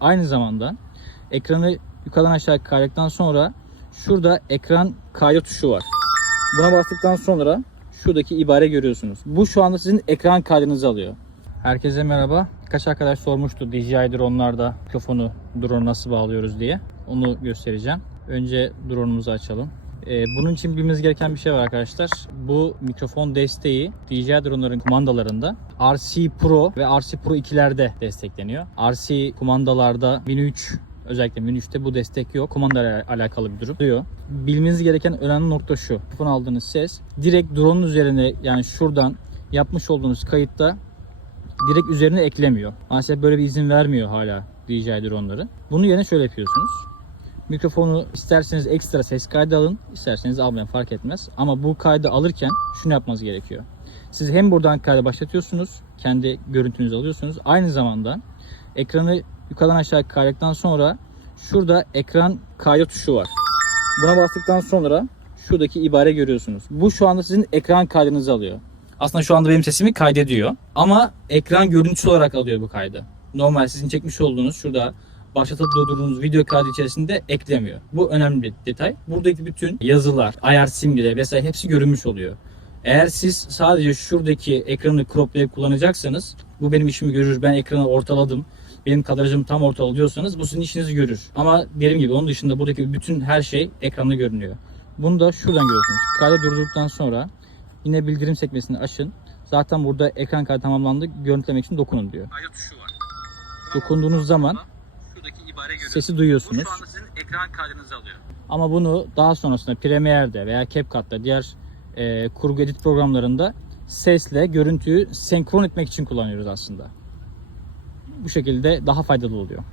Aynı zamanda ekranı yukarıdan aşağı kaydıktan sonra şurada ekran kaydı tuşu var. Buna bastıktan sonra şuradaki ibare görüyorsunuz. Bu şu anda sizin ekran kaydınızı alıyor. Herkese merhaba. Birkaç arkadaş sormuştu DJI drone'larda mikrofonu drone nasıl bağlıyoruz diye. Onu göstereceğim. Önce drone'umuzu açalım. Ee, bunun için bilmemiz gereken bir şey var arkadaşlar. Bu mikrofon desteği DJI drone'ların kumandalarında RC Pro ve RC Pro 2'lerde destekleniyor. RC kumandalarda Min 3 özellikle Min 3'te bu destek yok. Kumanda alakalı bir durum diyor. Bilmeniz gereken önemli nokta şu. Mikrofon aldığınız ses direkt drone'un üzerine yani şuradan yapmış olduğunuz kayıtta direkt üzerine eklemiyor. Maalesef böyle bir izin vermiyor hala DJI drone'ları. Bunun yerine şöyle yapıyorsunuz. Mikrofonu isterseniz ekstra ses kaydı alın, isterseniz almayın fark etmez. Ama bu kaydı alırken şunu yapmanız gerekiyor. Siz hem buradan kaydı başlatıyorsunuz, kendi görüntünüzü alıyorsunuz. Aynı zamanda ekranı yukarıdan aşağı kaydıktan sonra şurada ekran kaydı tuşu var. Buna bastıktan sonra şuradaki ibare görüyorsunuz. Bu şu anda sizin ekran kaydınızı alıyor. Aslında şu anda benim sesimi kaydediyor. Ama ekran görüntüsü olarak alıyor bu kaydı. Normal sizin çekmiş olduğunuz şurada başlatıp durdurduğunuz video kaydı içerisinde eklemiyor. Bu önemli bir detay. Buradaki bütün yazılar, ayar simgeleri vesaire hepsi görünmüş oluyor. Eğer siz sadece şuradaki ekranı croplayıp kullanacaksanız bu benim işimi görür. Ben ekranı ortaladım. Benim kadrajım tam ortaladı diyorsanız bu sizin işinizi görür. Ama dediğim gibi onun dışında buradaki bütün her şey ekranda görünüyor. Bunu da şuradan görüyorsunuz. Kaydı durdurduktan sonra yine bildirim sekmesini açın. Zaten burada ekran kaydı tamamlandı. Görüntülemek için dokunun diyor. Kaydı tuşu var. Dokunduğunuz zaman görüyorsunuz. sesi Bu duyuyorsunuz. şu anda sizin ekran kaydınızı alıyor. Ama bunu daha sonrasında Premiere'de veya CapCut'ta diğer e, kurgu edit programlarında sesle görüntüyü senkron etmek için kullanıyoruz aslında. Bu şekilde daha faydalı oluyor.